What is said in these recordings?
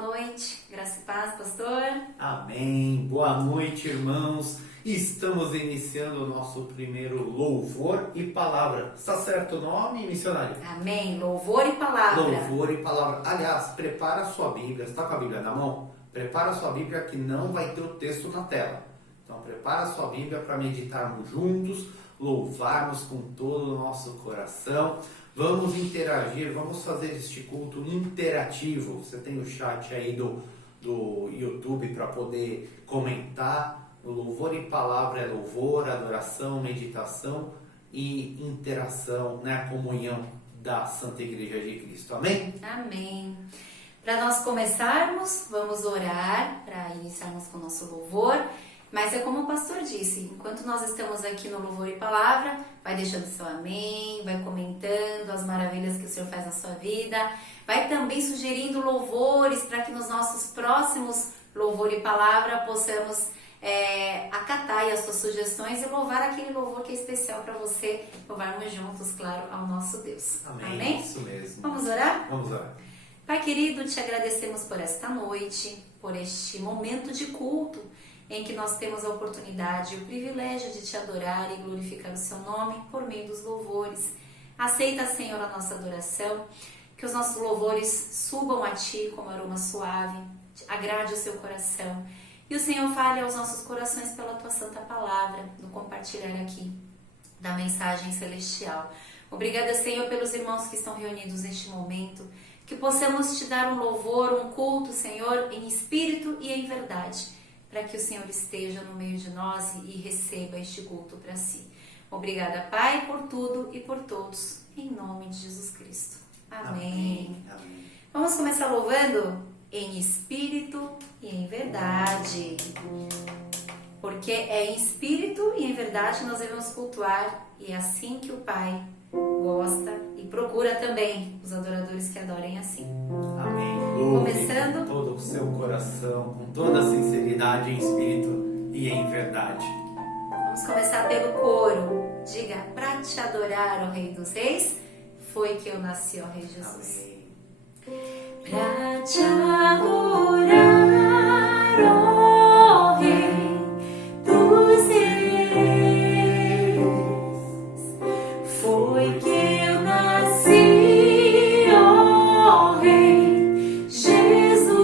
boa noite. Graça e paz, pastor. Amém. Boa noite, irmãos. Estamos iniciando o nosso primeiro louvor e palavra. Está certo o nome, missionário? Amém. Louvor e palavra. Louvor e palavra. Aliás, prepara a sua Bíblia. Está com a Bíblia na mão? Prepara a sua Bíblia que não vai ter o texto na tela. Então, prepara a sua Bíblia para meditarmos juntos, louvarmos com todo o nosso coração. Vamos interagir, vamos fazer este culto interativo. Você tem o chat aí do YouTube para poder comentar. O louvor e palavra é louvor, adoração, meditação e interação, né? A comunhão da Santa Igreja de Cristo. Amém? Amém. Para nós começarmos, vamos orar para iniciarmos com o nosso louvor. Mas é como o pastor disse, enquanto nós estamos aqui no Louvor e Palavra, vai deixando seu amém, vai comentando as maravilhas que o Senhor faz na sua vida, vai também sugerindo louvores para que nos nossos próximos Louvor e Palavra possamos acatar aí as suas sugestões e louvar aquele louvor que é especial para você, louvarmos juntos, claro, ao nosso Deus. Amém. Amém? Isso mesmo. Vamos orar? Vamos orar. Pai querido, te agradecemos por esta noite, por este momento de culto, em que nós temos a oportunidade e o privilégio de te adorar e glorificar o seu nome por meio dos louvores. Aceita, Senhor, a nossa adoração, que os nossos louvores subam a Ti como aroma suave, agrade o seu coração. E o Senhor fale aos nossos corações pela Tua santa palavra, no compartilhar aqui da mensagem celestial. Obrigada, Senhor, pelos irmãos que estão reunidos neste momento, que possamos Te dar um louvor, um culto, Senhor, em espírito e em verdade, para que o Senhor esteja no meio de nós e receba este culto para si. Obrigada, Pai, por tudo e por todos, em nome de Jesus Cristo. Amém. Amém. Vamos começar louvando em espírito e em verdade. Porque é em espírito e em verdade que nós devemos cultuar, e é assim que o Pai gosta e procura também os adoradores que adorem assim. Amém. Louve Começando. com todo o seu coração, com toda a sinceridade em espírito e em verdade. Vamos começar pelo coro. Diga, pra te adorar, ó Rei dos Reis, foi que eu nasci, ó Rei Jesus. Amém. Pra te adorar, ó Rei dos Reis, foi que eu nasci, ó Rei Jesus.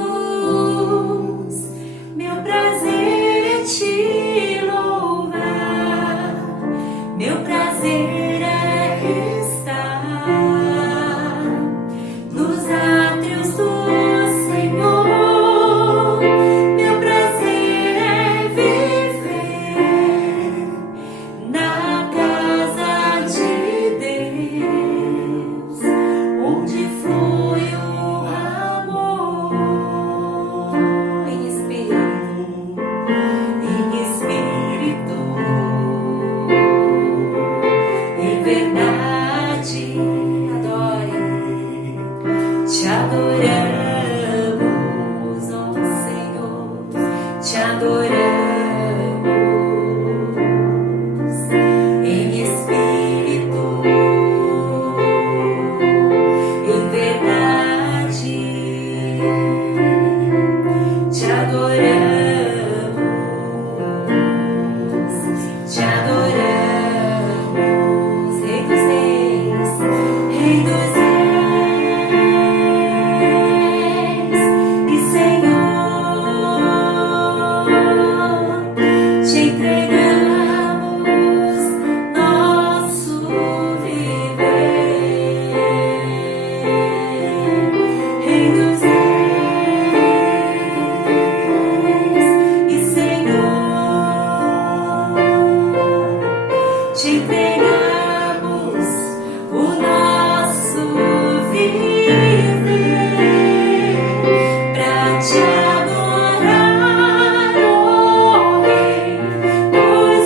Meu prazer é te louvar, meu prazer é estar nos átrios do Senhor. Meu prazer é viver na casa de Deus, onde flui o amor. Em espírito, em verdade, adore. Te adoramos, ó Senhor, te adoramos em espírito, em verdade, te adoramos, te adoramos, Rei dos Reis, Rei dos Reis. E Senhor, te entregamos nosso viver. Rei dos Reis e Senhor, te entregamos o nosso viver. Pra te adorar, ó Rei dos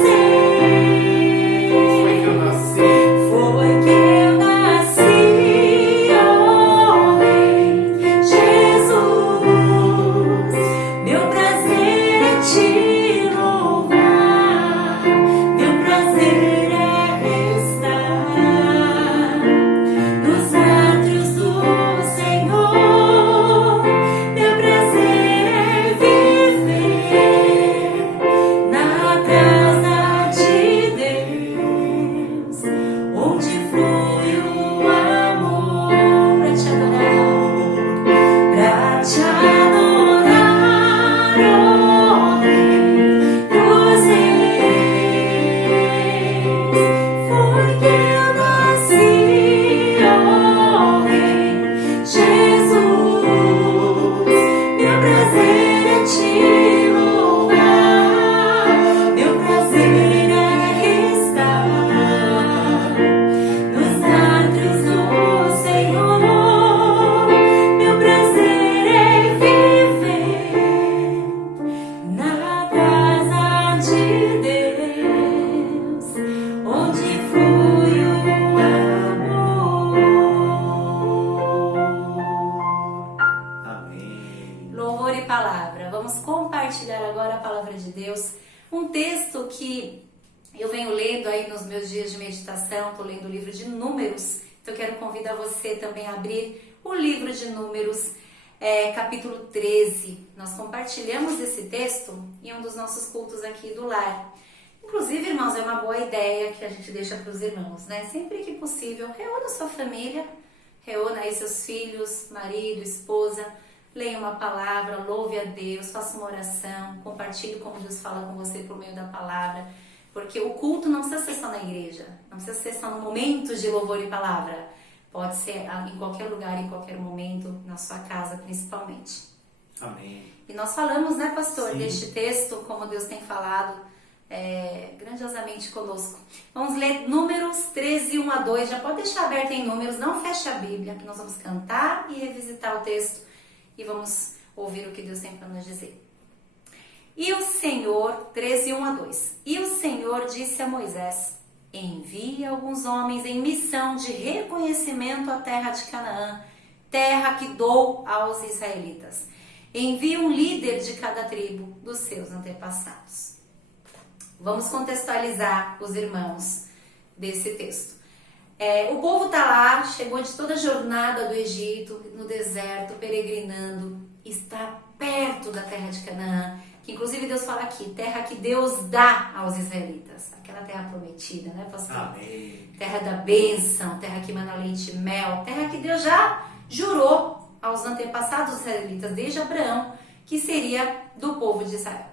Foi que eu Reis, nasci. foi que eu nasci, ó Rei Jesus. Meu prazer é te louvar, meu prazer é meus dias de meditação, estou lendo o livro de Números, então eu quero convidar você também a abrir o livro de Números, capítulo 13. Nós compartilhamos esse texto em um dos nossos cultos aqui do lar. Inclusive, irmãos, é uma boa ideia que a gente deixa para os irmãos, né? Sempre que possível, reúna sua família, reúna aí seus filhos, marido, esposa, leia uma palavra, louve a Deus, faça uma oração, compartilhe como Deus fala com você por meio da palavra, porque o culto não precisa ser só na igreja, não precisa ser só no momento de louvor e palavra, pode ser em qualquer lugar, em qualquer momento, na sua casa principalmente. Amém. E nós falamos, né, pastor, Sim. deste texto, como Deus tem falado grandiosamente conosco. Vamos ler Números 13, 1 a 2, já pode deixar aberto em Números, não feche a Bíblia, que nós vamos cantar e revisitar o texto e vamos ouvir o que Deus tem para nos dizer. E o Senhor, 13, 1 a 2, e o Senhor disse a Moisés: envie alguns homens em missão de reconhecimento à terra de Canaã, terra que dou aos israelitas. Envie um líder de cada tribo dos seus antepassados. Vamos contextualizar os irmãos desse texto. O povo está lá, chegou de toda a jornada do Egito, no deserto, peregrinando, está perto da terra de Canaã, que inclusive Deus fala aqui, terra que Deus dá aos israelitas, aquela terra prometida, né, pastor? Amém. Terra da bênção, terra que emana leite e mel, terra que Deus já jurou aos antepassados israelitas, desde Abraão, que seria do povo de Israel.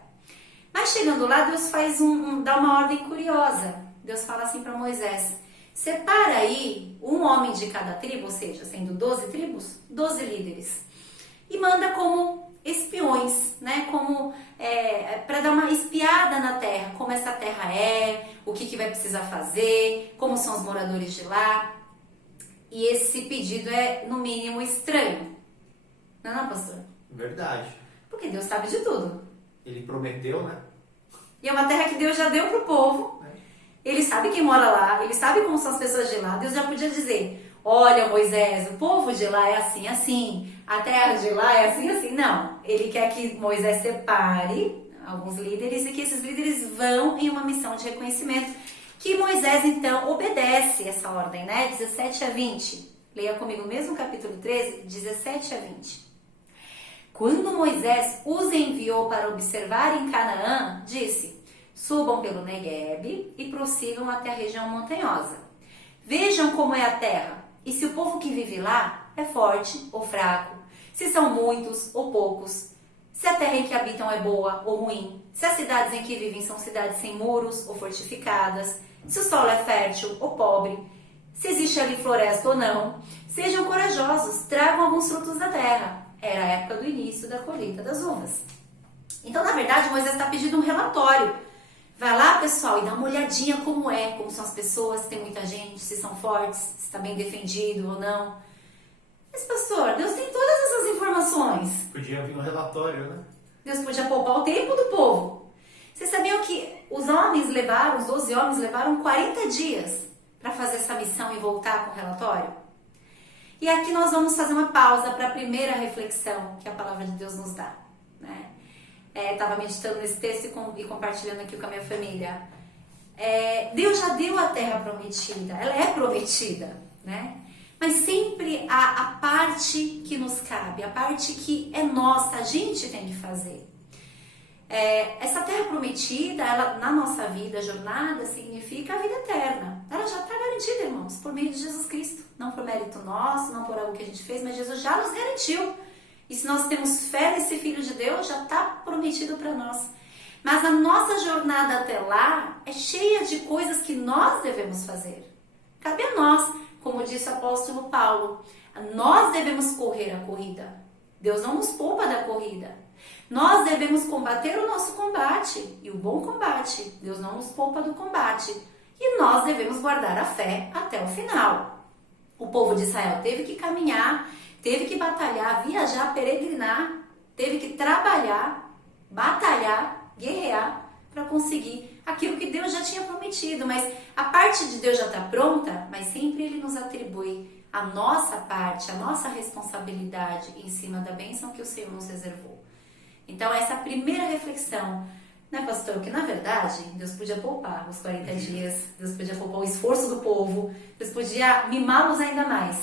Mas chegando lá, Deus dá uma ordem curiosa. Deus fala assim para Moisés: separa aí um homem de cada tribo, ou seja, sendo 12 tribos, 12 líderes, e manda como espiões, né? Como para dar uma espiada na terra, como essa terra o que vai precisar fazer, como são os moradores de lá. E esse pedido é, no mínimo, estranho. Não é, pastor? Verdade. Porque Deus sabe de tudo. Ele prometeu, né? E é uma terra que Deus já deu para o povo. Ele sabe quem mora lá, ele sabe como são as pessoas de lá. Deus já podia dizer: olha, Moisés, o povo de lá é assim, assim. A terra de lá é assim, assim. Não, ele quer que Moisés separe alguns líderes e que esses líderes vão em uma missão de reconhecimento. Que Moisés, então, obedece essa ordem, né? 17 a 20. Leia comigo mesmo capítulo 13, 17 a 20. Quando Moisés os enviou para observar em Canaã, disse: subam pelo Neguebe e prossigam até a região montanhosa. Vejam como é a terra, e se o povo que vive lá é forte ou fraco, se são muitos ou poucos, se a terra em que habitam é boa ou ruim, se as cidades em que vivem são cidades sem muros ou fortificadas, se o solo é fértil ou pobre, se existe ali floresta ou não. Sejam corajosos, tragam alguns frutos da terra. Era a época do início da colheita das uvas. Então, na verdade, Moisés está pedindo um relatório. Vai lá, pessoal, e dá uma olhadinha como são as pessoas, se tem muita gente, se são fortes, se está bem defendido ou não. Mas, pastor, Deus tem todas essas informações. Podia vir um relatório, né? Deus podia poupar o tempo do povo. Vocês sabiam que os 12 homens levaram 40 dias para fazer essa missão e voltar com o relatório? E aqui nós vamos fazer uma pausa para a primeira reflexão que a palavra de Deus nos dá, né? Estava meditando nesse texto e compartilhando aqui com a minha família. Deus já deu a terra prometida, ela é prometida, né? Mas sempre a parte que nos cabe, a parte que é nossa, a gente tem que fazer. Essa terra prometida, ela, na nossa vida, jornada, significa a vida eterna. Ela já está garantida, irmãos, por meio de Jesus Cristo. Não por mérito nosso, não por algo que a gente fez, mas Jesus já nos garantiu. E se nós temos fé nesse Filho de Deus, já está prometido para nós. Mas a nossa jornada até lá é cheia de coisas que nós devemos fazer. Cabe a nós, como disse o apóstolo Paulo, nós devemos correr a corrida. Deus não nos poupa da corrida. Nós devemos combater o nosso combate, e o bom combate. Deus não nos poupa do combate. E nós devemos guardar a fé até o final. O povo de Israel teve que caminhar, teve que batalhar, viajar, peregrinar, teve que trabalhar, batalhar, guerrear para conseguir aquilo que Deus já tinha prometido. Mas a parte de Deus já está pronta, mas sempre Ele nos atribui a nossa parte, a nossa responsabilidade em cima da bênção que o Senhor nos reservou. Então essa é a primeira reflexão né, pastor? Que na verdade Deus podia poupar os 40 dias, Deus podia poupar o esforço do povo, Deus podia mimá-los ainda mais.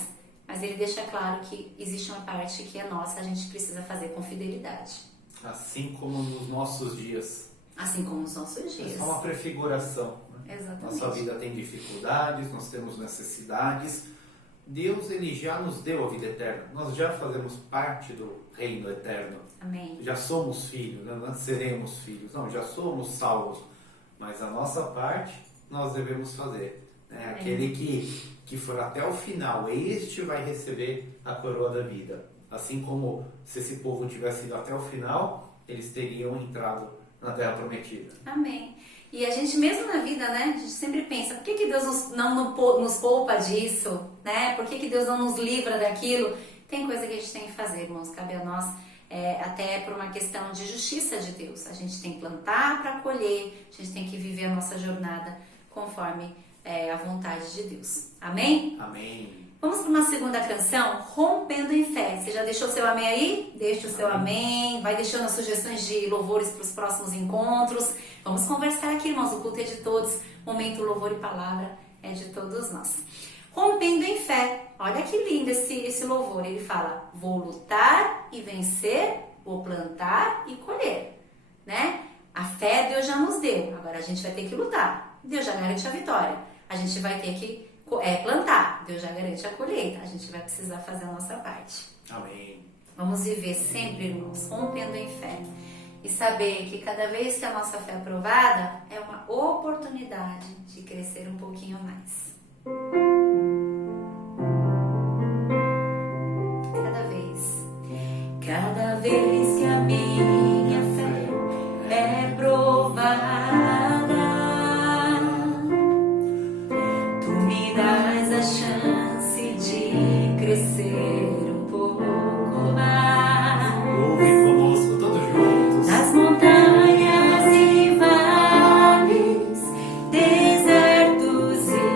Mas ele deixa claro que existe uma parte que é nossa, a gente precisa fazer com fidelidade. Assim como nos nossos dias. Assim como nos nossos dias. É só uma prefiguração. Né? Exatamente. Nossa vida tem dificuldades, nós temos necessidades. Deus, ele já nos deu a vida eterna. Nós já fazemos parte do reino eterno. Amém. Já somos filhos, né? Não seremos filhos. Não, já somos salvos. Mas a nossa parte nós devemos fazer. Né? Aquele que for até o final, este vai receber a coroa da vida. Assim como se esse povo tivesse ido até o final, eles teriam entrado na Terra Prometida. Amém. E a gente mesmo na vida, né? A gente sempre pensa, por que Deus não nos poupa disso? Né? Por que Deus não nos livra daquilo? Tem coisa que a gente tem que fazer, irmãos. Cabe a nós, até por uma questão de justiça de Deus. A gente tem que plantar para colher. A gente tem que viver a nossa jornada conforme a vontade de Deus. Amém? Amém. Vamos para uma segunda canção, Rompendo em Fé. Você já deixou seu amém aí? Deixa o seu amém. Vai deixando as sugestões de louvores para os próximos encontros. Vamos conversar aqui, irmãos. O culto é de todos. Momento louvor e palavra é de todos nós. Rompendo em Fé. Olha que lindo esse louvor. Ele fala, vou lutar e vencer, vou plantar e colher. Né? A fé Deus já nos deu. Agora a gente vai ter que lutar. Deus já garante a vitória. A gente vai ter que plantar. Deus já garante a colheita. A gente vai precisar fazer a nossa parte. Amém. Vamos viver sempre, irmãos, rompendo em fé. E saber que cada vez que a nossa fé é aprovada, é uma oportunidade de crescer um pouquinho mais. Cada vez que a minha fé é provada, tu me dás a chance de crescer um pouco mais. Ouve conosco todos juntos. Nas montanhas e vales, desertos e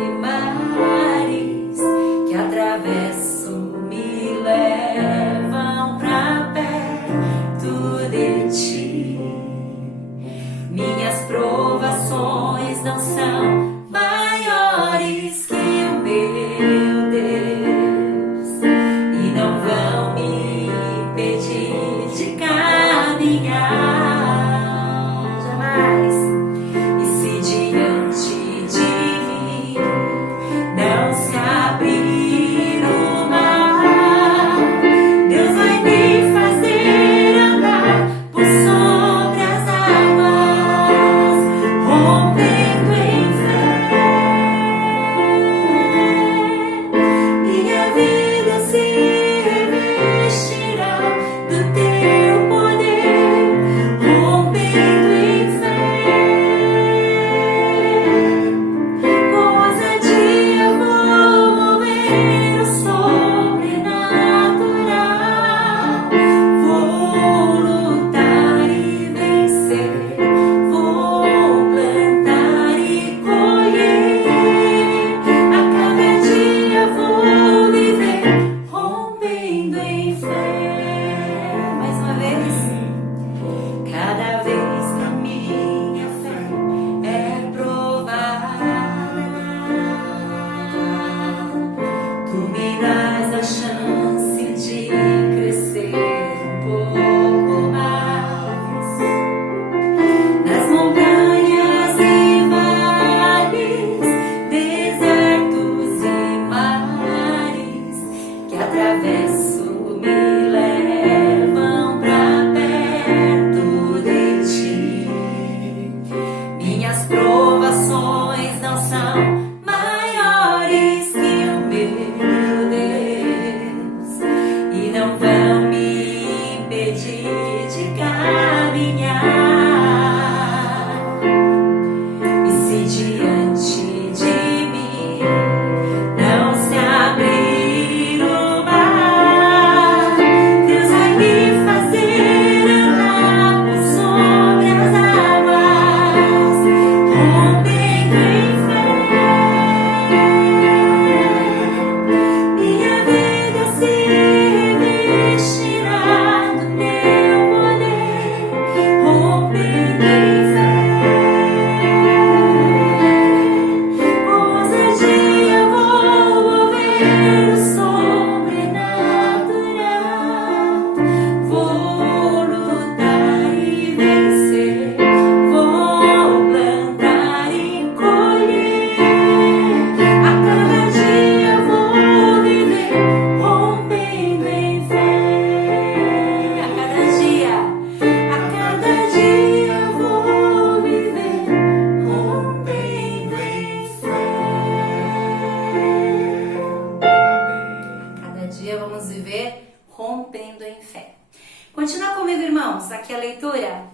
Continua comigo, irmãos, aqui a leitura.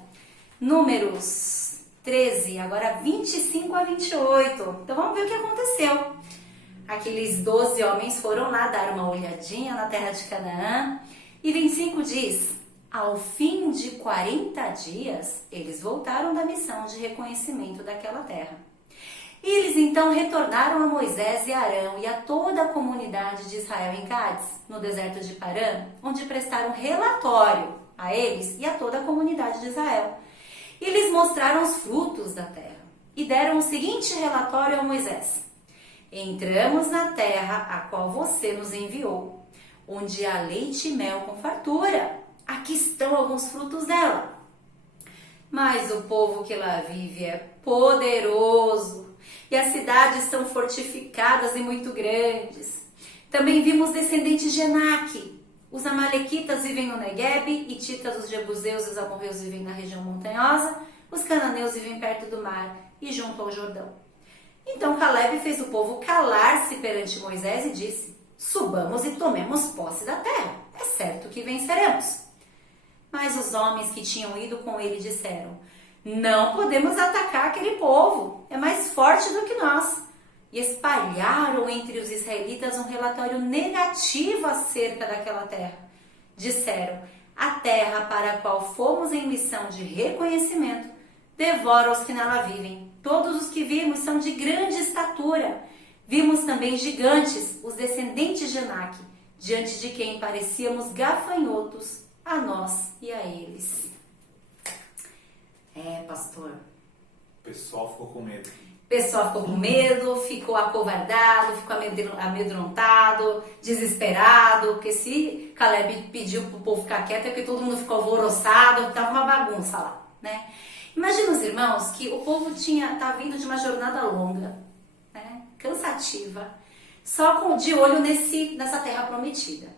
Números 13, agora 25 a 28. Então vamos ver o que aconteceu. Aqueles 12 homens foram lá dar uma olhadinha na terra de Canaã. E 25 diz: ao fim de 40 dias, eles voltaram da missão de reconhecimento daquela terra. E eles então retornaram a Moisés e Arão e a toda a comunidade de Israel em Cádiz, no deserto de Parã, onde prestaram relatório a eles e a toda a comunidade de Israel. E eles mostraram os frutos da terra e deram o seguinte relatório a Moisés: entramos na terra a qual você nos enviou, onde há leite e mel com fartura. Aqui estão alguns frutos dela. Mas o povo que lá vive é poderoso e as cidades são fortificadas e muito grandes. Também vimos descendentes de Enaque. Os amalequitas vivem no Negueb, hititas, os jebuseus e os amorreus vivem na região montanhosa, os cananeus vivem perto do mar e junto ao Jordão. Então Caleb fez o povo calar-se perante Moisés e disse: subamos e tomemos posse da terra, é certo que venceremos. Mas os homens que tinham ido com ele disseram: não podemos atacar aquele povo, é mais forte do que nós. E espalharam entre os israelitas um relatório negativo acerca daquela terra. Disseram: a terra para a qual fomos em missão de reconhecimento devora os que nela vivem. Todos os que vimos são de grande estatura. Vimos também gigantes, os descendentes de Enaque, diante de quem parecíamos gafanhotos a nós e a eles. Pastor. O pessoal ficou com medo. O pessoal ficou com medo, ficou acovardado, ficou amedrontado, desesperado, porque se Caleb pediu pro povo ficar quieto é porque todo mundo ficou alvoroçado, tava uma bagunça lá, né? Imagina os irmãos que o povo tá vindo de uma jornada longa, né? Cansativa, só de olho nessa terra prometida.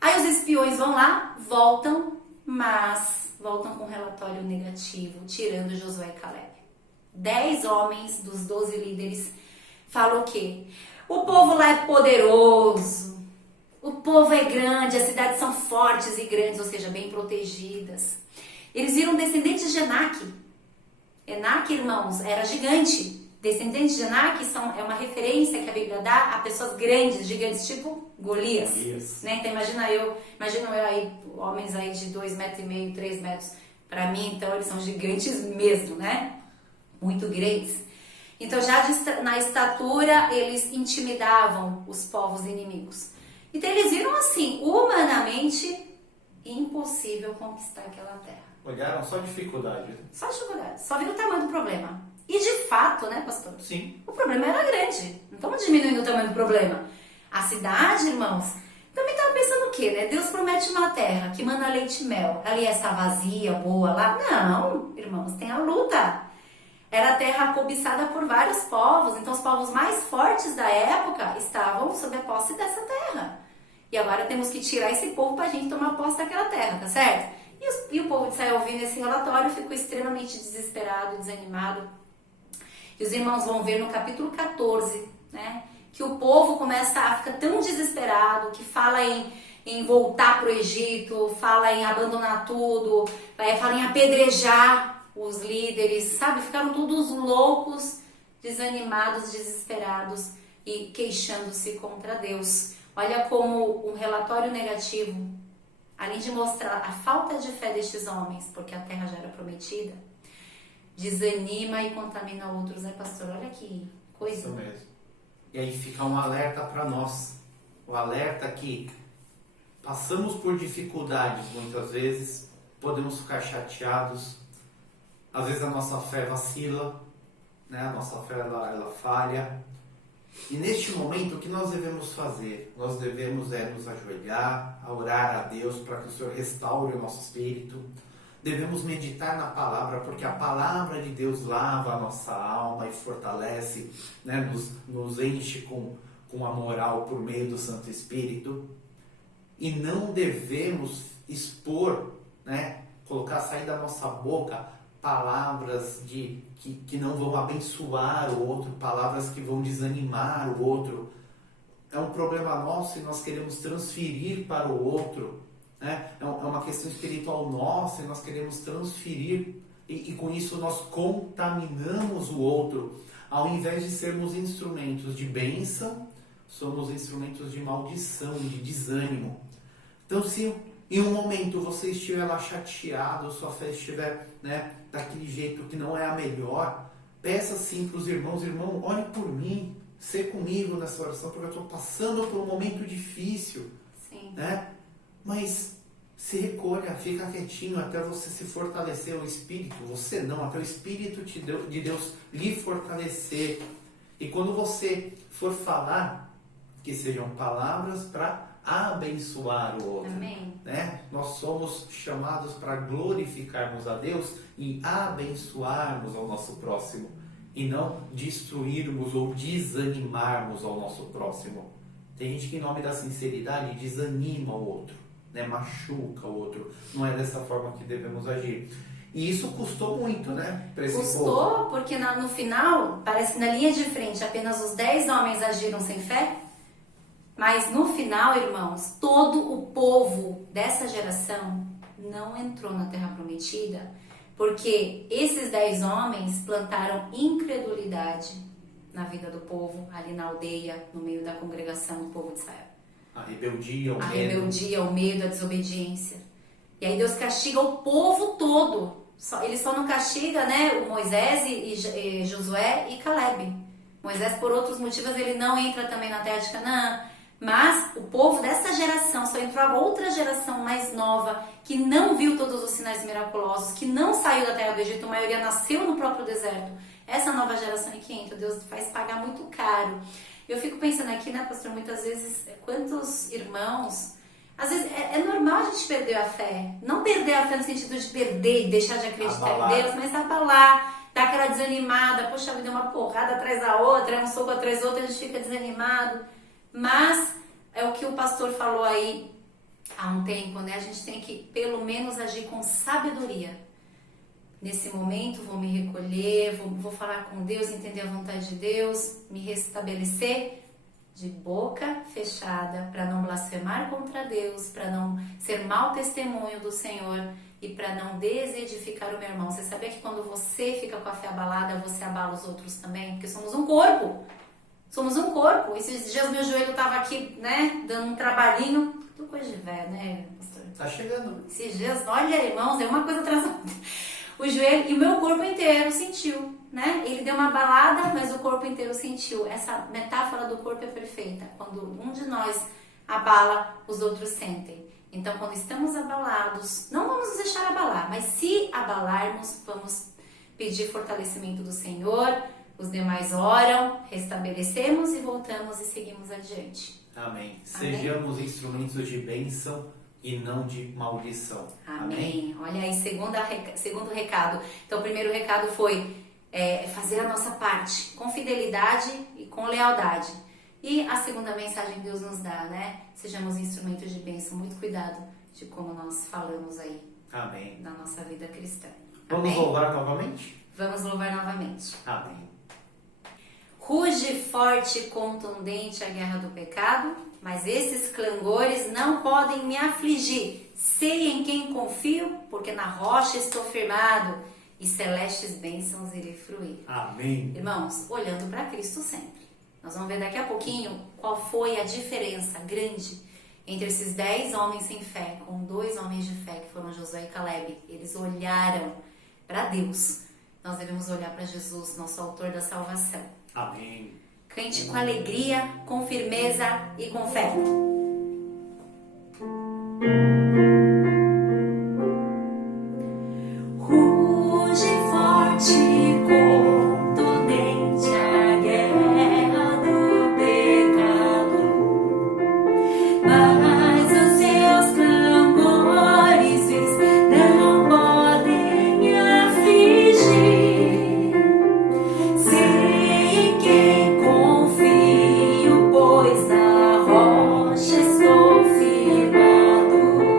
Aí os espiões vão lá, voltam, mas voltam com um relatório negativo, tirando Josué e Caleb. 10 homens dos 12 líderes falam o quê? O povo lá é poderoso, o povo é grande, as cidades são fortes e grandes, ou seja, bem protegidas. Eles viram descendentes de Enaque. Enaque, irmãos, era gigante. Descendentes de Enaque é uma referência que a Bíblia dá a pessoas grandes, gigantes, tipo Golias. Né? Então imagino eu aí, homens aí de 2,5 metros, 3 metros. Para mim, então, eles são gigantes mesmo, né? Muito grandes. Então já na estatura eles intimidavam os povos inimigos. Então eles viram assim, humanamente impossível conquistar aquela terra. Olharam só dificuldade. Só dificuldade, só viram o tamanho do problema. E de fato, né, pastor? Sim. O problema era grande. Não estamos diminuindo o tamanho do problema. A cidade, irmãos, também estava pensando o quê, né? Deus promete uma terra que manda leite e mel. Ali está vazia, boa lá. Não, irmãos, tem a luta. Era a terra cobiçada por vários povos. Então os povos mais fortes da época estavam sob a posse dessa terra. E agora temos que tirar esse povo para a gente tomar posse daquela terra, tá certo? E o povo de Israel, ouvindo esse relatório, ficou extremamente desesperado, desanimado. E os irmãos vão ver no capítulo 14, né, que o povo começa a ficar tão desesperado, que fala em voltar para o Egito, fala em abandonar tudo, fala em apedrejar os líderes, sabe? Ficaram todos loucos, desanimados, desesperados e queixando-se contra Deus. Olha como um relatório negativo, além de mostrar a falta de fé destes homens, porque a terra já era prometida, desanima e contamina outros, né, pastor? Olha que coisa. Isso mesmo. E aí fica um alerta para nós. O alerta que passamos por dificuldades muitas vezes, podemos ficar chateados, às vezes a nossa fé vacila, né? A nossa fé ela falha. E neste momento, o que nós devemos fazer? Nós devemos nos ajoelhar, a orar a Deus para que o Senhor restaure o nosso espírito. Devemos meditar na palavra, porque a palavra de Deus lava a nossa alma e fortalece, né? Nos enche com a moral por meio do Santo Espírito. E não devemos expor, né? Sair da nossa boca palavras que não vão abençoar o outro, palavras que vão desanimar o outro. É um problema nosso e nós queremos transferir para o outro né? É uma questão espiritual nossa e nós queremos transferir e com isso nós contaminamos o outro. Ao invés de sermos instrumentos de bênção, somos instrumentos de maldição, de desânimo. Então, se em um momento você estiver lá chateado, sua fé estiver, né, daquele jeito que não é a melhor, peça assim para os irmãos: irmão, ore por mim, se comigo nessa oração, porque eu estou passando por um momento difícil. Sim. Né? Mas se recolha, fica quietinho até você se fortalecer, o Espírito, você não, até o Espírito de Deus lhe fortalecer. E quando você for falar, que sejam palavras para abençoar o outro. Amém. Né? Nós somos chamados para glorificarmos a Deus e abençoarmos ao nosso próximo, e não destruirmos ou desanimarmos ao nosso próximo. Tem gente que, em nome da sinceridade, desanima o outro, né? Machuca o outro. Não é dessa forma que devemos agir. E isso custou muito, né? Para esse Custou, povo. porque no final, parece que na linha de frente apenas os 10 homens agiram sem fé. Mas no final, irmãos, todo o povo dessa geração não entrou na Terra Prometida, porque esses 10 homens plantaram incredulidade na vida do povo, ali na aldeia, no meio da congregação do povo de Israel. A rebeldia, o A medo. rebeldia, o medo, a desobediência. E aí Deus castiga o povo todo. Ele só não castiga, né, o Moisés e Josué e Caleb. Moisés, por outros motivos, ele não entra também na terra de Canaã. Mas o povo dessa geração, só entrou a outra geração mais nova, que não viu todos os sinais miraculosos, que não saiu da terra do Egito, a maioria nasceu no próprio deserto. Essa nova geração é que entra, Deus faz pagar muito caro. Eu fico pensando aqui, né, pastor, muitas vezes, quantos irmãos... Às vezes é normal a gente perder a fé. Não perder a fé no sentido de perder e deixar de acreditar Abalar. em Deus, mas abalar, dar aquela desanimada. Poxa, me deu uma porrada atrás da outra, um soco atrás da outra, a gente fica desanimado. Mas é o que o pastor falou aí há um tempo, né? A gente tem que pelo menos agir com sabedoria. Nesse momento vou me recolher, vou falar com Deus, entender a vontade de Deus, me restabelecer de boca fechada, para não blasfemar contra Deus, para não ser mau testemunho do Senhor e para não desedificar o meu irmão. Você sabia que quando você fica com a fé abalada, você abala os outros também? Porque somos um corpo. Somos um corpo. Esses dias meu joelho estava aqui, né, dando um trabalhinho. Tudo coisa de velho, né, pastor? Tá chegando. Esses dias, olha, irmãos, é uma coisa atrás da outra. O joelho e o meu corpo inteiro sentiu, né? Ele deu uma abalada, mas o corpo inteiro sentiu. Essa metáfora do corpo é perfeita. Quando um de nós abala, os outros sentem. Então, quando estamos abalados, não vamos nos deixar abalar, mas se abalarmos, vamos pedir fortalecimento do Senhor. Os demais oram, restabelecemos e voltamos e seguimos adiante. Amém. Amém. Sejamos instrumentos de bênção e não de maldição. Amém. Olha aí, segundo recado. Então, o primeiro recado foi fazer a nossa parte com fidelidade e com lealdade. E a segunda mensagem que Deus nos dá, né? Sejamos instrumentos de bênção. Muito cuidado de como nós falamos aí Amém. na nossa vida cristã. Vamos Amém? louvar novamente? Vamos louvar novamente. Amém. Ruge forte e contundente a guerra do pecado, mas esses clangores não podem me afligir. Sei em quem confio, porque na rocha estou firmado, e celestes bênçãos irei fruir. Amém. Irmãos, olhando para Cristo sempre. Nós vamos ver daqui a pouquinho qual foi a diferença grande entre esses 10 homens sem fé, com 2 homens de fé, que foram Josué e Caleb. Eles olharam para Deus. Nós devemos olhar para Jesus, nosso autor da salvação. Amém. Cante com alegria, com firmeza e com fé. Ruge forte, contundente a guerra do pecado, mas os seus clamores não podem me afligir. Sei em quem confio, pois na rocha estou firmado.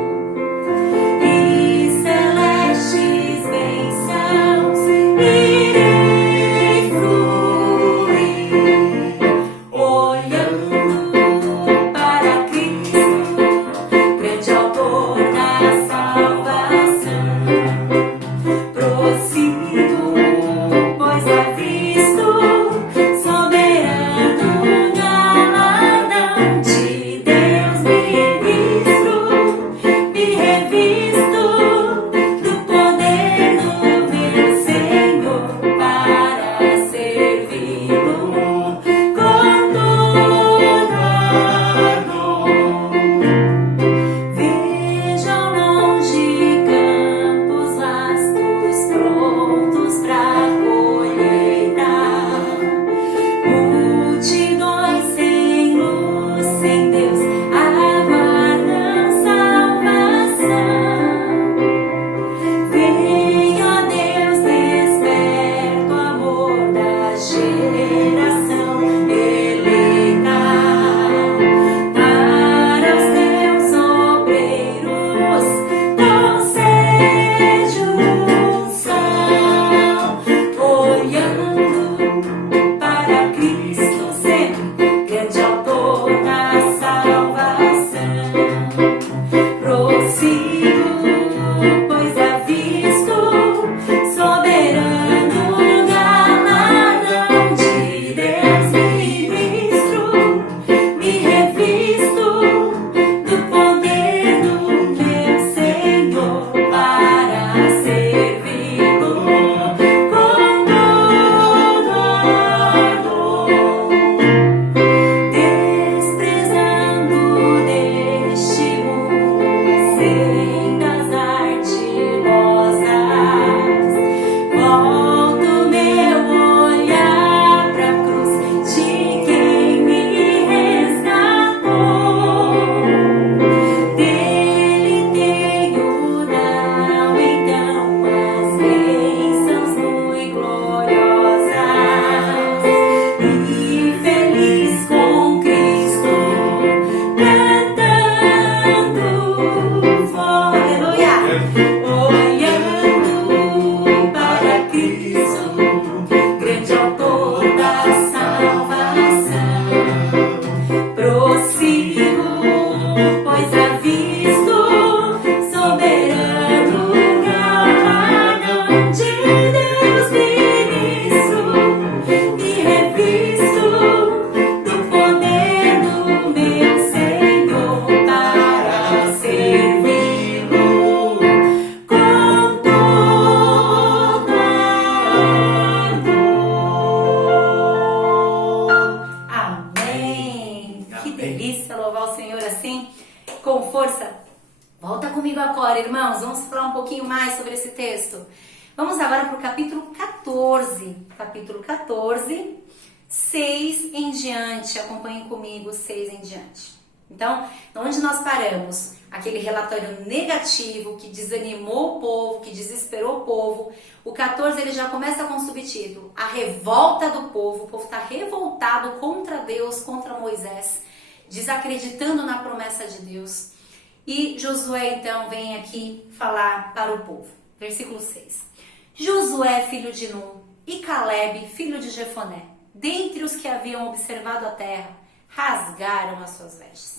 delícia louvar o Senhor assim, com força. Volta comigo agora, irmãos, vamos falar um pouquinho mais sobre esse texto. Vamos agora para o capítulo 14. Capítulo 14, 6 em diante. Acompanhem comigo, 6 em diante. Então, onde nós paramos? Aquele relatório negativo que desanimou o povo, que desesperou o povo. O 14 ele já começa com o subtítulo: a revolta do povo. O povo está revoltado contra Deus, contra Moisés, desacreditando na promessa de Deus. E Josué então vem aqui falar para o povo. Versículo 6. Josué, filho de Nun, e Calebe, filho de Jefoné, dentre os que haviam observado a terra, rasgaram as suas vestes.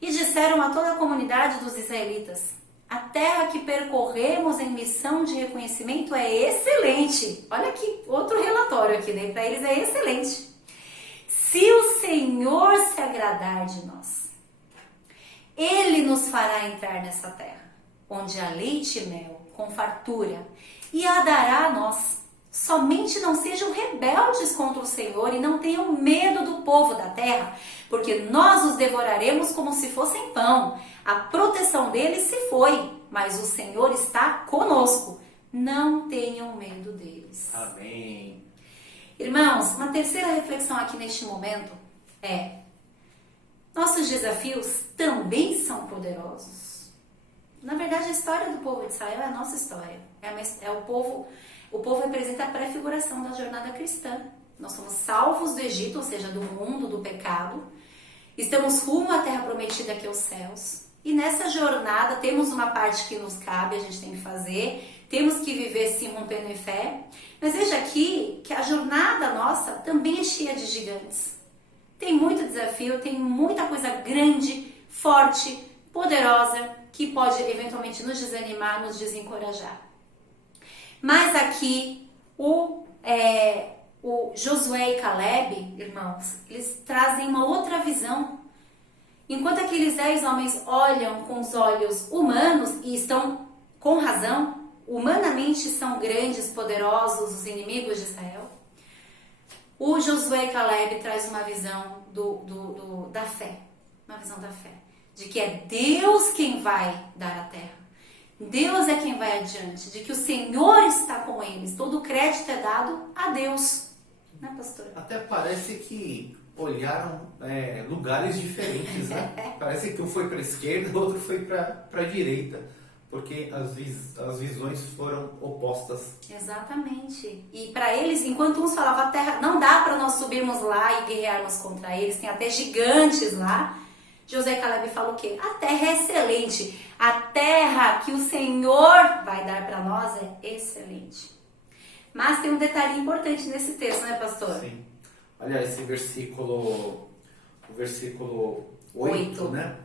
E disseram a toda a comunidade dos israelitas: a terra que percorremos em missão de reconhecimento é excelente. Olha aqui, outro relatório aqui, né? Para eles é excelente. Se o Senhor se agradar de nós, Ele nos fará entrar nessa terra, onde há leite e mel, com fartura, e a dará a nós. Somente não sejam rebeldes contra o Senhor e não tenham medo do povo da terra, porque nós os devoraremos como se fossem pão. A proteção deles se foi, mas o Senhor está conosco. Não tenham medo deles. Amém. Irmãos, uma terceira reflexão aqui neste momento é: nossos desafios também são poderosos. Na verdade, a história do povo de Israel é a nossa história. O povo representa a prefiguração da jornada cristã. Nós somos salvos do Egito, ou seja, do mundo, do pecado. Estamos rumo à terra prometida, que é os céus. E nessa jornada temos uma parte que nos cabe, a gente tem que fazer. Temos que viver sim rompendo em fé. Mas veja aqui que a jornada nossa também é cheia de gigantes. Tem muito desafio, tem muita coisa grande, forte, poderosa, que pode eventualmente nos desanimar, nos desencorajar. Mas aqui o Josué e Calebe, irmãos, eles trazem uma outra visão. Enquanto aqueles 10 homens olham com os olhos humanos e estão com razão, humanamente são grandes, poderosos os inimigos de Israel, o Josué e Calebe traz uma visão da fé, uma visão da fé, de que é Deus quem vai dar a terra. Deus é quem vai adiante, de que o Senhor está com eles. Todo o crédito é dado a Deus. Né, pastor? Até parece que olharam lugares diferentes, né? Parece que um foi para a esquerda, o outro foi para a direita, porque as visões foram opostas. Exatamente. E para eles, enquanto uns falavam: a terra não dá para nós subirmos lá e guerrearmos contra eles, tem até gigantes lá, Josué e Calebe falam o quê? A terra é excelente. A terra que o Senhor vai dar para nós é excelente. Mas tem um detalhe importante nesse texto, né, pastor? Sim. Olha esse versículo, o versículo 8, né?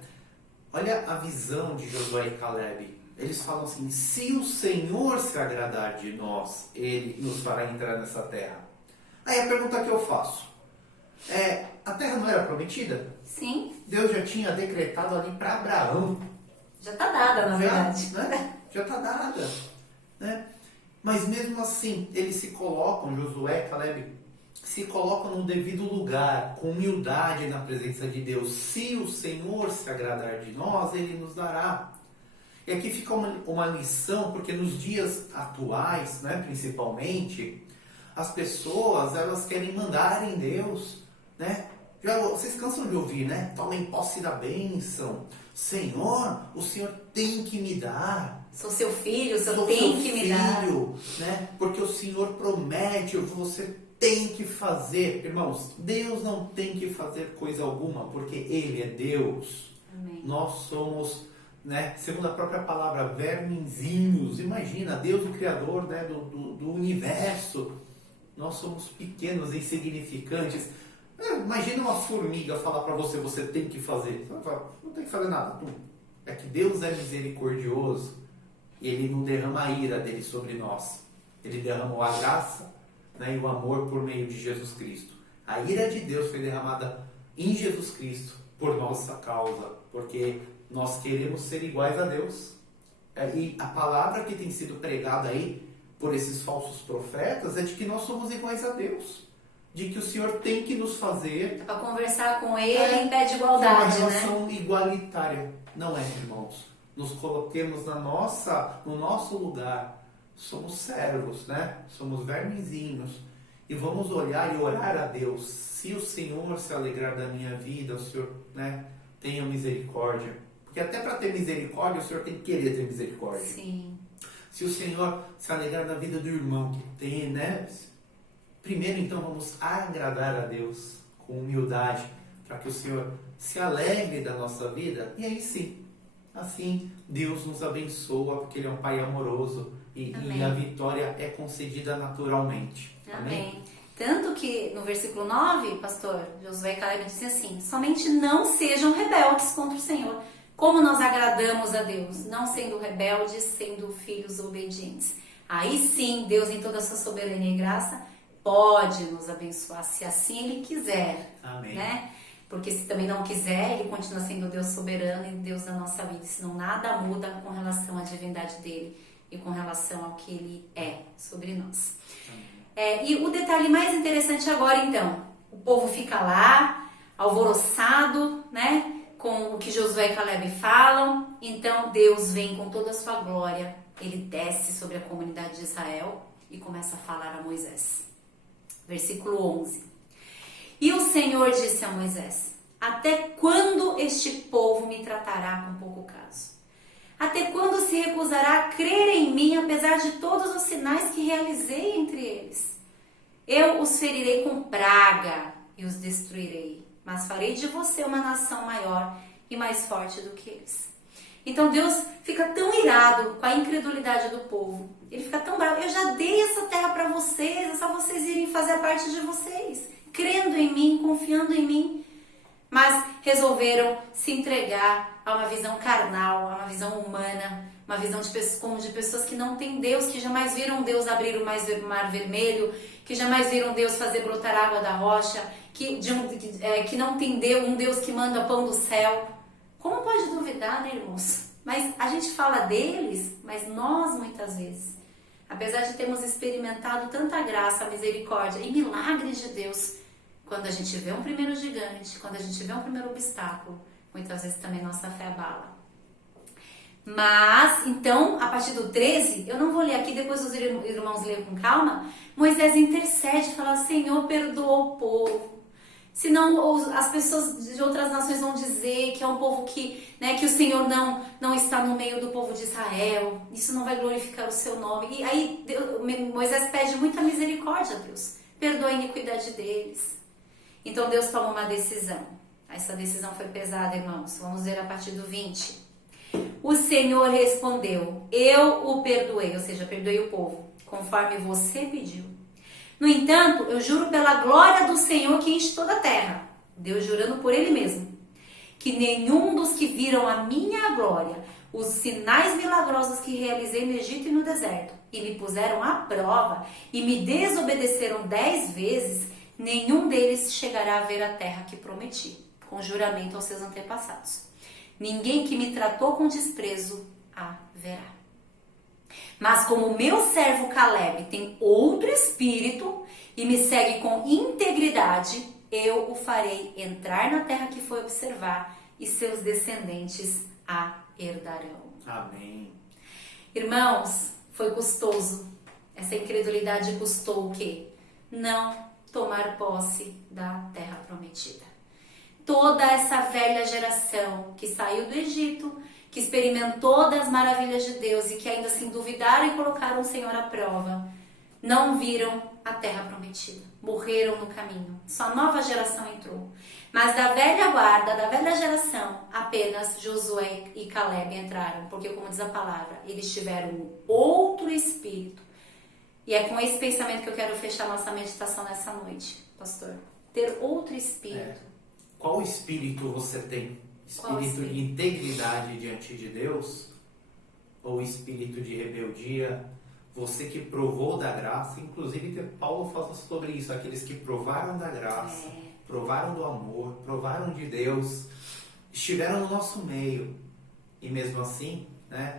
Olha a visão de Josué e Calebe. Eles falam assim: se o Senhor se agradar de nós, Ele nos fará entrar nessa terra. Aí a pergunta que eu faço: a terra não era prometida? Sim. Deus já tinha decretado ali para Abraão. Já está dada, na verdade. Já está dada. Né? Mas mesmo assim, eles se colocam, Josué e Calebe, se colocam no devido lugar, com humildade na presença de Deus. Se o Senhor se agradar de nós, Ele nos dará. E aqui fica uma lição, porque nos dias atuais, né, principalmente, as pessoas, elas querem mandar em Deus, né? Vocês cansam de ouvir, né? Tomem posse da bênção. Senhor, o Senhor tem que me dar. Sou seu filho, o Senhor tem que me dar. Né? Porque o Senhor promete, você tem que fazer. Irmãos, Deus não tem que fazer coisa alguma, porque Ele é Deus. Amém. Nós somos, né, segundo a própria palavra, vermezinhos. Imagina, Deus o Criador, né, do universo. Nós somos pequenos, insignificantes. Imagina uma formiga falar para você: você tem que fazer. Você vai falar: não tem que fazer nada. É que Deus é misericordioso e Ele não derrama a ira dele sobre nós. Ele derramou a graça, né, e o amor por meio de Jesus Cristo. A ira de Deus foi derramada em Jesus Cristo por nossa causa, porque nós queremos ser iguais a Deus. E a palavra que tem sido pregada aí por esses falsos profetas é de que nós somos iguais a Deus. de que o Senhor tem que nos fazer para conversar com Ele em pé de igualdade, uma né? relação igualitária. Não é, irmãos? Nos coloquemos no nosso lugar. Somos servos, né? Somos vermezinhos. E vamos olhar e orar a Deus. Se o Senhor se alegrar da minha vida, o Senhor, né, tenha misericórdia. Porque até para ter misericórdia, o Senhor tem que querer ter misericórdia. Sim. Se o Senhor se alegrar da vida do irmão que tem, né? Primeiro, então, vamos agradar a Deus com humildade, para que o Senhor se alegre da nossa vida. E aí sim, assim, Deus nos abençoa, porque Ele é um Pai amoroso e a vitória é concedida naturalmente. Amém. Tanto que no versículo 9, pastor Josué e Caleb dizem assim: somente não sejam rebeldes contra o Senhor. Como nós agradamos a Deus? Não sendo rebeldes, sendo filhos obedientes. Aí sim, Deus, em toda a sua soberania e graça, pode nos abençoar, se assim Ele quiser. Amém. Né? Porque se também não quiser, Ele continua sendo Deus soberano e Deus da nossa vida. Senão nada muda com relação à divindade dEle e com relação ao que Ele é sobre nós. E o detalhe mais interessante agora, então, o povo fica lá, alvoroçado, né? Com o que Josué e Caleb falam. Então Deus vem com toda a sua glória, Ele desce sobre a comunidade de Israel e começa a falar a Moisés. Versículo 11. E o Senhor disse a Moisés: até quando este povo me tratará com pouco caso? Até quando se recusará a crer em mim, apesar de todos os sinais que realizei entre eles? Eu os ferirei com praga e os destruirei, mas farei de você uma nação maior e mais forte do que eles. Então Deus fica tão irado com a incredulidade do povo. Ele fica tão bravo. Eu já dei essa terra para vocês, é só vocês irem fazer a parte de vocês, crendo em mim, confiando em mim. Mas resolveram se entregar a uma visão carnal, a uma visão humana, uma visão como de pessoas que não têm Deus, que jamais viram Deus abrir o mar vermelho, que jamais viram Deus fazer brotar água da rocha, que não tem um Deus que manda pão do céu. Como pode duvidar, né, irmãos? Mas a gente fala deles, mas nós muitas vezes, apesar de termos experimentado tanta graça, misericórdia e milagres de Deus, quando a gente vê um primeiro gigante, quando a gente vê um primeiro obstáculo, muitas vezes também nossa fé abala. Mas, então, a partir do 13, eu não vou ler aqui, depois os irmãos leiam com calma, Moisés intercede e fala: Senhor, perdoa o povo. Senão as pessoas de outras nações vão dizer que é um povo que o Senhor não está no meio do povo de Israel. Isso não vai glorificar o seu nome. E aí Moisés pede muita misericórdia a Deus. Perdoa a iniquidade deles. Então Deus toma uma decisão. Essa decisão foi pesada, irmãos. Vamos ver a partir do 20. O Senhor respondeu: eu o perdoei, ou seja, perdoei o povo, conforme você pediu. No entanto, eu juro pela glória do Senhor que enche toda a terra, Deus jurando por Ele mesmo, que nenhum dos que viram a minha glória, os sinais milagrosos que realizei no Egito e no deserto, e me puseram à prova, e me desobedeceram 10 vezes, nenhum deles chegará a ver a terra que prometi, com juramento aos seus antepassados. Ninguém que me tratou com desprezo a verá. Mas como o meu servo Caleb tem outro espírito e me segue com integridade, eu o farei entrar na terra que foi observar e seus descendentes a herdarão. Amém. Irmãos, foi custoso. Essa incredulidade custou o quê? Não tomar posse da terra prometida. Toda essa velha geração que saiu do Egito, que experimentou das maravilhas de Deus e que ainda assim duvidaram e colocaram o Senhor à prova, não viram a terra prometida, morreram no caminho. Só a nova geração entrou. Mas da velha guarda, da velha geração, apenas Josué e Caleb entraram, porque como diz a palavra, eles tiveram um outro espírito. E é com esse pensamento que eu quero fechar nossa meditação nessa noite, pastor. Ter outro espírito. Qual espírito você tem? Espírito de integridade diante de Deus? Ou espírito de rebeldia? Você que provou da graça, inclusive Paulo fala sobre isso, aqueles que provaram da graça, provaram do amor, provaram de Deus, estiveram no nosso meio e mesmo assim,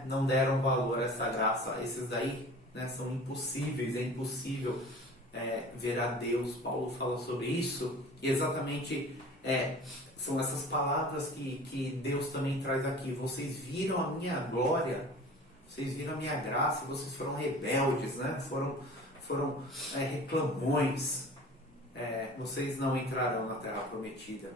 não deram valor a essa graça. Esses daí, são impossíveis, é impossível ver a Deus. Paulo fala sobre isso e exatamente são essas palavras que Deus também traz aqui. Vocês viram a minha glória, vocês viram a minha graça, vocês foram rebeldes, né? Foram reclamões, vocês não entrarão na terra prometida.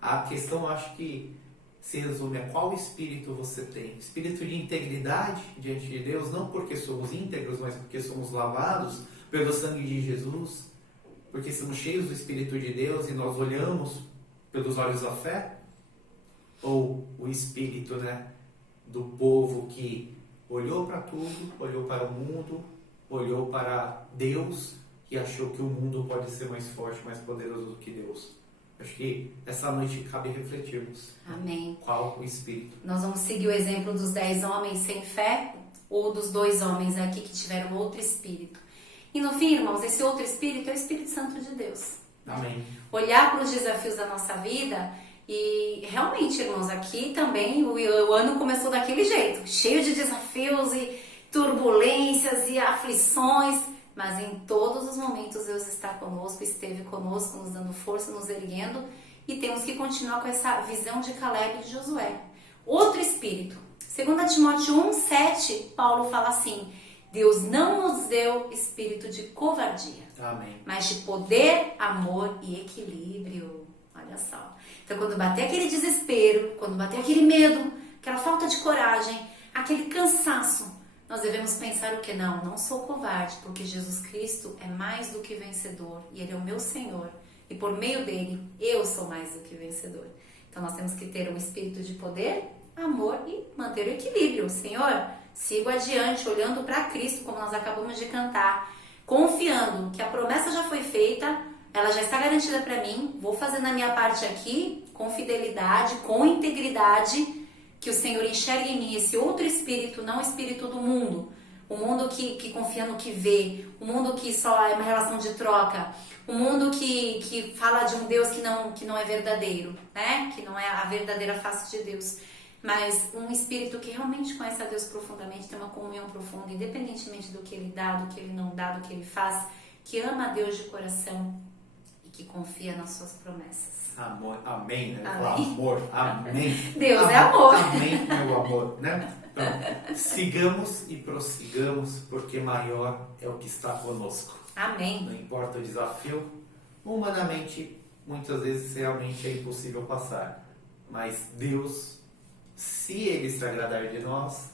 A questão, acho que se resume a qual espírito você tem. Espírito de integridade diante de Deus, não porque somos íntegros, mas porque somos lavados pelo sangue de Jesus, porque somos cheios do Espírito de Deus e nós olhamos pelos olhos da fé? Ou o espírito, né, do povo que olhou para tudo, olhou para o mundo, olhou para Deus e achou que o mundo pode ser mais forte, mais poderoso do que Deus? Acho que essa noite cabe refletirmos. Amém. Qual o espírito? Nós vamos seguir o exemplo dos 10 homens sem fé ou dos 2 homens aqui que tiveram outro espírito. E no fim, irmãos, esse outro espírito é o Espírito Santo de Deus. Amém. Olhar para os desafios da nossa vida e realmente, irmãos, aqui também o ano começou daquele jeito, cheio de desafios e turbulências e aflições, mas em todos os momentos Deus está conosco, esteve conosco, nos dando força, nos erguendo, e temos que continuar com essa visão de Caleb e de Josué. Outro espírito. 2 Timóteo 1:7, Paulo fala assim: Deus não nos deu espírito de covardia, Amém. mas de poder, amor e equilíbrio. Olha só. Então, quando bater aquele desespero, quando bater aquele medo, aquela falta de coragem, aquele cansaço, nós devemos pensar o que? Não sou covarde, porque Jesus Cristo é mais do que vencedor e Ele é o meu Senhor. E por meio dele, eu sou mais do que vencedor. Então, nós temos que ter um espírito de poder, amor e manter o equilíbrio. Senhor, sigo adiante, olhando para Cristo, como nós acabamos de cantar, confiando que a promessa já foi feita, ela já está garantida para mim, vou fazendo a minha parte aqui, com fidelidade, com integridade, que o Senhor enxergue em mim esse outro espírito, não o espírito do mundo, o mundo que confia no que vê, o mundo que só é uma relação de troca, o mundo que fala de um Deus que não é verdadeiro, né? Que não é a verdadeira face de Deus. Mas um espírito que realmente conhece a Deus profundamente, tem uma comunhão profunda, independentemente do que ele dá, do que ele não dá, do que ele faz, que ama a Deus de coração e que confia nas suas promessas. Amor, amém, né? Amém. Amor, amém. Deus é amor. Amém, meu amor, né? Então, sigamos e prossigamos, porque maior é o que está conosco. Amém. Não importa o desafio, humanamente, muitas vezes realmente é impossível passar. Mas Deus, se Ele se agradar de nós,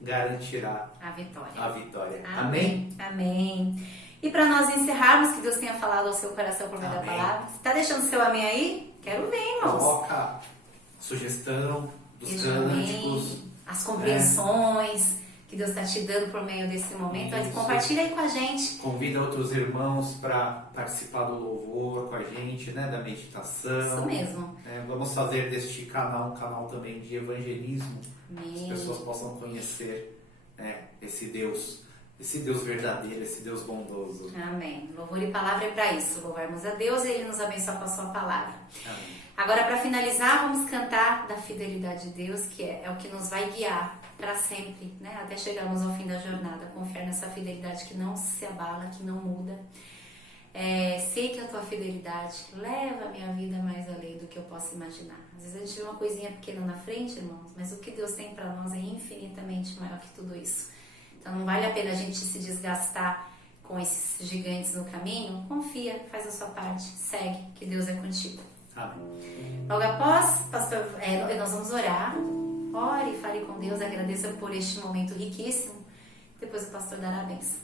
garantirá A vitória. a vitória. Amém. Amém. E para nós encerrarmos, que Deus tenha falado ao seu coração por meio da Amém. palavra. Você está deixando seu amém aí? Quero ver, irmãos. Coloca sugestão dos Isso, cânticos. amém. As compreensões que Deus está te dando por meio desse momento. Isso. Compartilha aí com a gente. Convida outros irmãos para participar do louvor com a gente, né? Da meditação. Isso mesmo. Vamos fazer deste canal um canal também de evangelismo. Amém. Que as pessoas possam conhecer, né, esse Deus verdadeiro, esse Deus bondoso. Amém. Louvor e palavra é para isso. Louvarmos a Deus e Ele nos abençoa com a sua palavra. Amém. Agora, para finalizar, vamos cantar da fidelidade de Deus, que é o que nos vai guiar para sempre, né? Até chegarmos ao fim da jornada. Confiar nessa fidelidade que não se abala, que não muda. Sei que a tua fidelidade leva a minha vida mais além do que eu posso imaginar. Às vezes a gente vê uma coisinha pequena na frente, irmãos, mas o que Deus tem para nós é infinitamente maior que tudo isso. Então não vale a pena a gente se desgastar com esses gigantes no caminho. Confia, faz a sua parte, segue, que Deus é contigo. Amém. Logo após, pastor, nós vamos orar. Ore, fale com Deus, agradeça por este momento riquíssimo. Depois o pastor dará a bênção.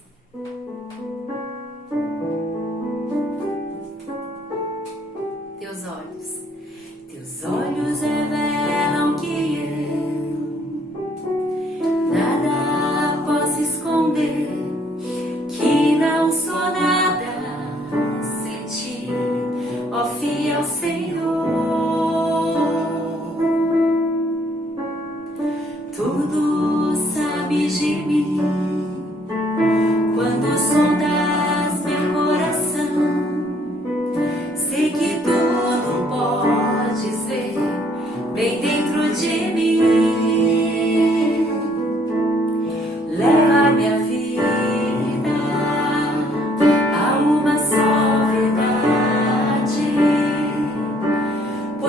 Teus olhos revelam que eu nada posso esconder, que não sou nada sem ti, ó fiel Senhor. Tudo sabes de mim quando sondar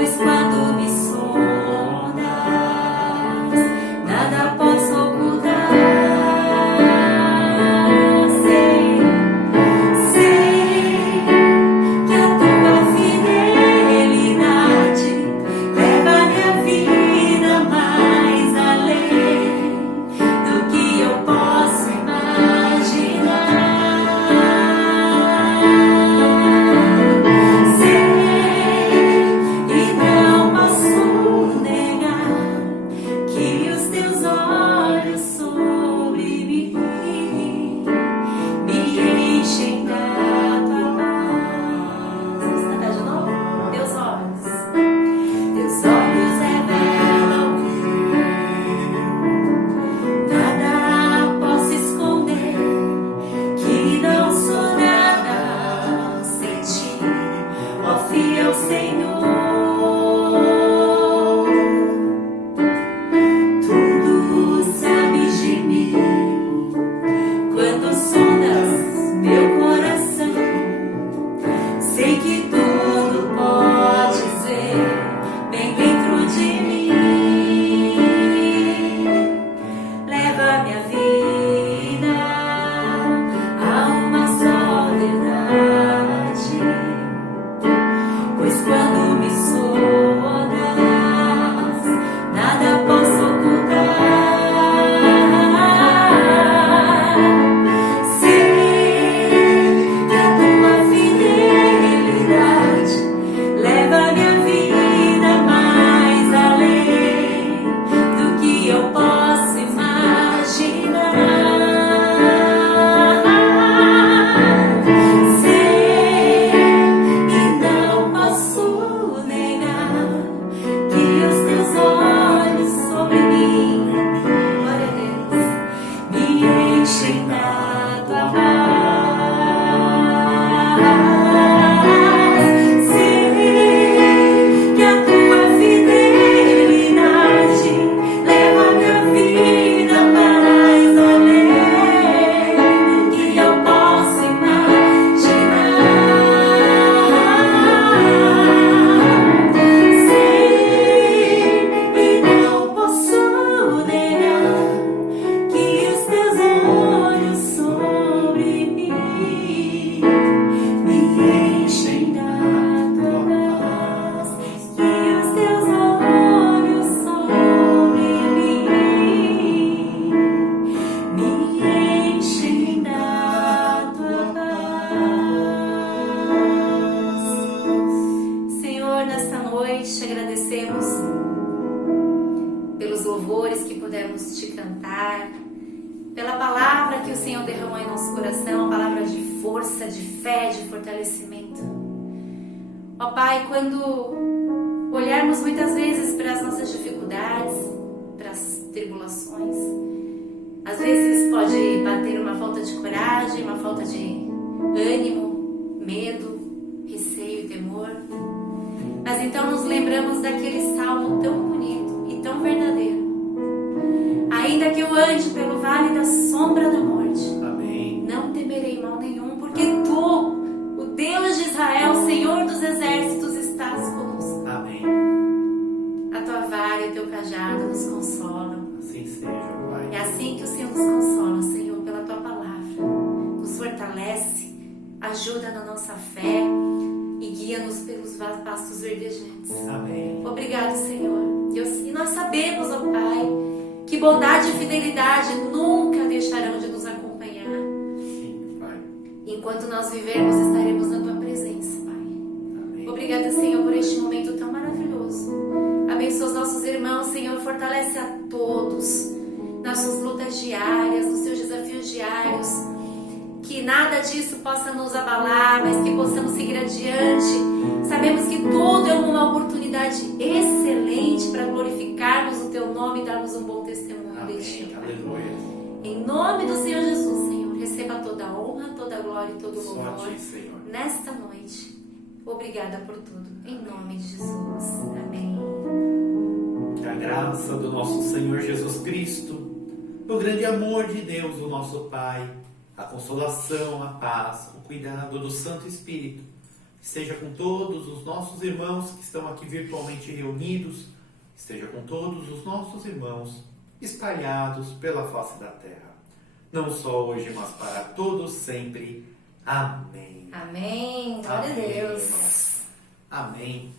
Pois quando me sondas, nada posso ocultar. Sei que a tua fidelidade leva a minha vida mais além do que eu posso imaginar. E não posso negar que os teus olhos sobre mim me enchem da tua paz. Vamos cantar de novo? Teus olhos revelam que nada posso esconder, que não sou nada sem ti, ó fiel Senhor. Tudo sabes de mim quando sondas meu coração. Sei que tudo podes ver bem dentro de mim. Leva minha vida a uma só verdade. Pois quando me sondas, nada posso ocultar. Sei que a tua fidelidade leva a minha vida mais além do que eu posso imaginar. Sei e não posso negar que os teus olhos sobre mim, glória a Deus, me enchem da tua paz. Sei que a tua fidelidade leva a minha vida mais além do que eu posso imaginar. Sei e não posso negar que os teus olhos sobre mim me enchem da tua paz. Que os teus olhos sobre mim me enchem da tua paz. Senhor, nesta noite te agradecemos pelos louvores que pudemos te cantar, pela palavra que o Senhor derramou em nosso coração, palavra de força, de fé, de fortalecimento. Ó Pai, quando olharmos muitas vezes para as nossas dificuldades, para as tribulações, às vezes pode bater uma falta de coragem, uma falta de ânimo, medo, receio e temor. Mas então nos lembramos daquele salmo tão bonito e tão verdadeiro. Ainda que eu ande pelo vale da sombra da morte, Amém. não temerei mal nenhum, porque tu, o Deus de Israel, Senhor dos exércitos, estás conosco. Amém. A tua vara e o teu cajado nos consolam. Assim seja, Pai. É assim que o Senhor nos consola, Senhor, pela tua palavra. Nos fortalece, ajuda na nossa fé e guia-nos pelos pastos verdejantes. Amém. Obrigado, Senhor. Deus, e nós sabemos, ó Pai, que bondade e fidelidade nunca deixarão de nos acompanhar. Sim, Pai. Enquanto nós vivermos, estaremos na tua presença, Pai. Amém. Obrigada, Senhor, por este momento tão maravilhoso. Abençoa os nossos irmãos, Senhor, fortalece a todos nas suas lutas diárias, nos seus desafios diários. Que nada disso possa nos abalar, mas que possamos seguir adiante. Sabemos que tudo é uma oportunidade excelente para glorificarmos o teu nome e darmos um bom testemunho de ti. Amém. Aleluia. Em nome do Senhor Jesus, Senhor, receba toda a honra, toda a glória e todo o Só a louvor ti, Senhor. nesta noite. Obrigada por tudo. Em nome de Jesus. Amém. Que a graça do nosso Senhor Jesus Cristo, o grande amor de Deus, o nosso Pai, a consolação, a paz, o cuidado do Santo Espírito, esteja com todos os nossos irmãos que estão aqui virtualmente reunidos, esteja com todos os nossos irmãos espalhados pela face da terra, não só hoje, mas para todos sempre. Amém. Amém. Glória a Deus. Irmãos. Amém.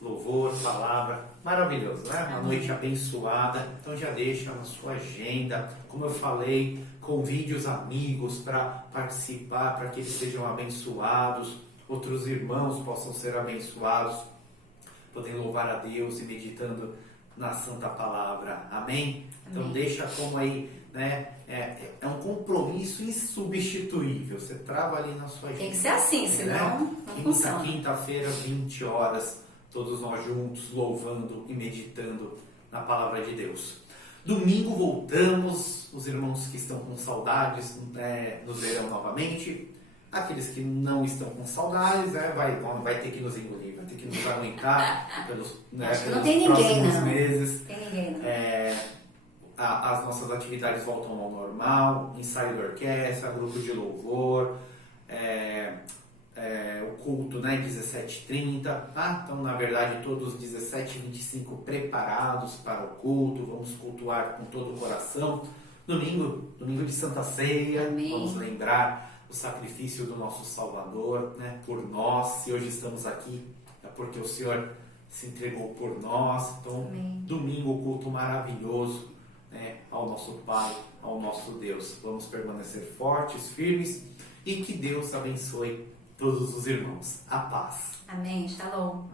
Louvor, palavra, maravilhoso, né? Uma noite abençoada. Então já deixa na sua agenda, como eu falei, convide os amigos para participar, para que eles sejam abençoados, outros irmãos possam ser abençoados, podem louvar a Deus e meditando na Santa Palavra. Amém? Então deixa como aí, né? É um compromisso insubstituível. Você trava ali na sua agenda. Tem que ser assim, senão não funciona. Quinta-feira, 20 horas, todos nós juntos louvando e meditando na Palavra de Deus. Domingo voltamos, os irmãos que estão com saudades nos verão novamente. Aqueles que não estão com saudades, vai ter que nos engolir, vai ter que nos aguentar pelos próximos meses. Tem ninguém, não. As nossas atividades voltam ao normal, ensaio de orquestra, grupo de louvor, o culto, 17h30, tá? Então, na verdade, todos 17h25 preparados para o culto, vamos cultuar com todo o coração. Domingo de Santa Ceia, Amém. Vamos lembrar o sacrifício do nosso Salvador, né, por nós. Se hoje estamos aqui, é porque o Senhor se entregou por nós. Então, Amém. Domingo, culto maravilhoso, né, ao nosso Pai, ao nosso Deus. Vamos permanecer fortes, firmes, e que Deus abençoe todos os irmãos. A paz. Amém. Shalom.